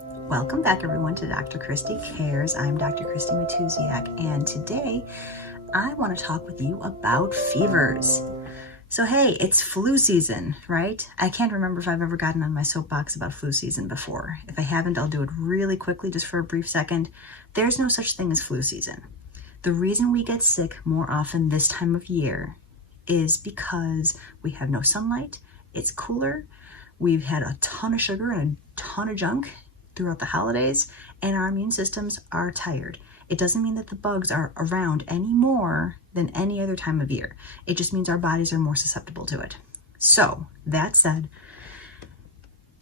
Welcome back everyone to Dr. Christy Cares. I'm Dr. Christy Matuziak, and today I want to talk with you about fevers. So hey, it's flu season, right? I can't remember if I've ever gotten on my soapbox about flu season before. If I haven't, I'll do it really quickly just for a brief second. There's no such thing as flu season. The reason we get sick more often this time of year is because we have no sunlight, it's cooler, we've had a ton of sugar and a ton of junk throughout the holidays, and our immune systems are tired. It doesn't mean that the bugs are around any more than any other time of year. It just means our bodies are more susceptible to it. So that said,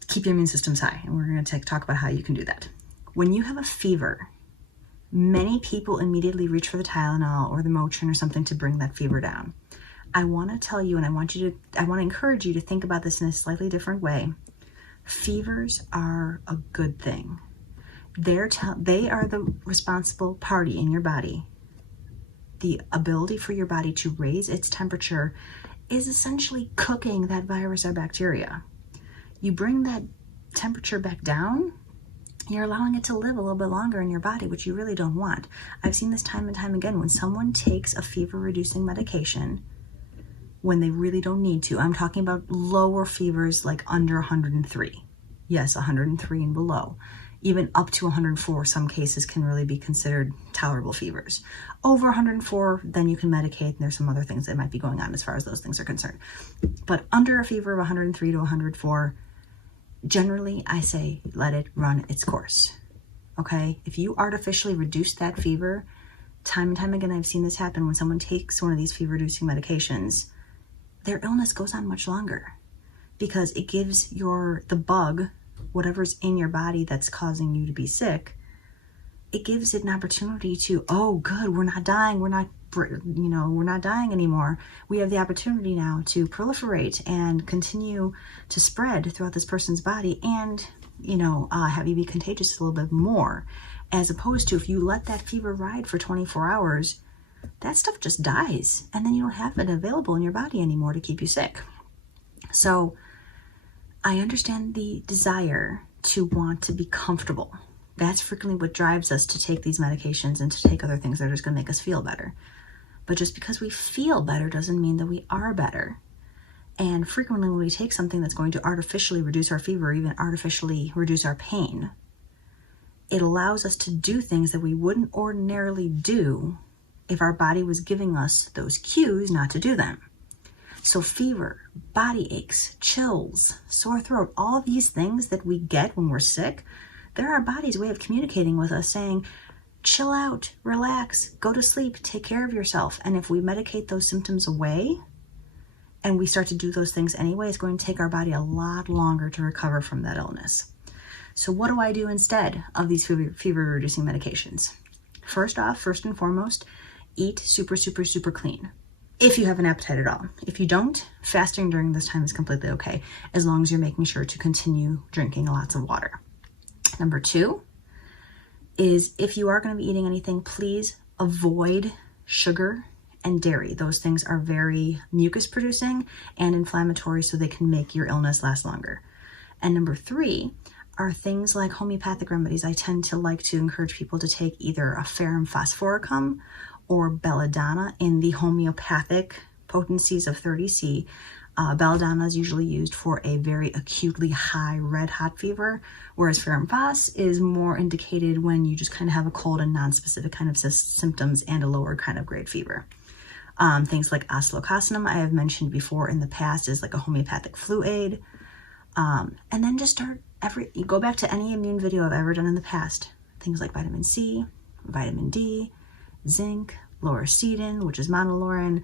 keep your immune systems high, and we're going to talk about how you can do that. When you have a fever, many people immediately reach for the Tylenol or the Motrin or something to bring that fever down. I want to tell you, and I want to encourage you to think about this in a slightly different way. Fevers are a good thing. They are the responsible party in your body. The ability for your body to raise its temperature is essentially cooking that virus or bacteria. You bring that temperature back down, you're allowing it to live a little bit longer in your body, which you really don't want. I've seen this time and time again when someone takes a fever-reducing medication when they really don't need to. I'm talking about lower fevers like under 103. Yes, 103 and below. Even up to 104, some cases can really be considered tolerable fevers. Over 104, then you can medicate, and there's some other things that might be going on as far as those things are concerned. But under a fever of 103 to 104, generally I say let it run its course, okay? If you artificially reduce that fever, time and time again I've seen this happen when someone takes one of these fever-reducing medications, their illness goes on much longer because it gives the bug, whatever's in your body that's causing you to be sick, it gives it an opportunity to, oh good, we're not dying, we're not dying anymore. We have the opportunity now to proliferate and continue to spread throughout this person's body and, have you be contagious a little bit more, as opposed to if you let that fever ride for 24 hours, that stuff just dies, and then you don't have it available in your body anymore to keep you sick. So I understand the desire to want to be comfortable. That's frequently what drives us to take these medications and to take other things that are just going to make us feel better. But just because we feel better doesn't mean that we are better. And frequently when we take something that's going to artificially reduce our fever, or even artificially reduce our pain, it allows us to do things that we wouldn't ordinarily do if our body was giving us those cues not to do them. So fever, body aches, chills, sore throat, all these things that we get when we're sick, they're our body's way of communicating with us saying, chill out, relax, go to sleep, take care of yourself. And if we medicate those symptoms away and we start to do those things anyway, it's going to take our body a lot longer to recover from that illness. So what do I do instead of these fever-reducing medications? First and foremost, eat super, super, super clean. If you have an appetite at all. If you don't, fasting during this time is completely okay, as long as you're making sure to continue drinking lots of water. Number 2 is if you are going to be eating anything, please avoid sugar and dairy. Those things are very mucus producing and inflammatory, so they can make your illness last longer. And number 3 are things like homeopathic remedies. I tend to like to encourage people to take either a ferrum phosphoricum or belladonna in the homeopathic potencies of 30C. Belladonna is usually used for a very acutely high red hot fever, whereas ferrum phos is more indicated when you just kind of have a cold and non-specific kind of symptoms and a lower kind of grade fever. Things like oscillocostinum I have mentioned before in the past is like a homeopathic flu aid. And then just go back to any immune video I've ever done in the past. Things like vitamin C, vitamin D, zinc, lauricidin, which is monolaurin.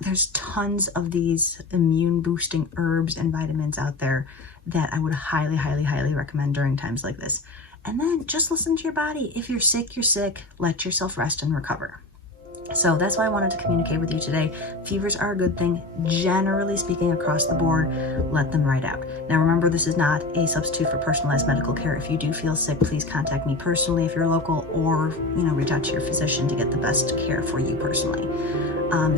There's tons of these immune boosting herbs and vitamins out there that I would highly, highly, highly recommend during times like this. And then just listen to your body. If you're sick, you're sick. Let yourself rest and recover. So that's why I wanted to communicate with you today. Fevers are a good thing, generally speaking, across the board. Let them ride out. Now remember, this is not a substitute for personalized medical care. If you do feel sick, please contact me personally if you're local, or reach out to your physician to get the best care for you personally.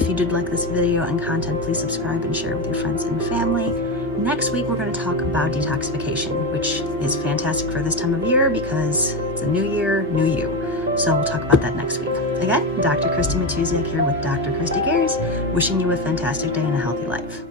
If you did like this video and content, please subscribe and share with your friends and family. Next week, we're going to talk about detoxification, which is fantastic for this time of year because it's a new year, new you. So we'll talk about that next week. Again, Dr. Christy Matusiak here with Dr. Christy Cares, wishing you a fantastic day and a healthy life.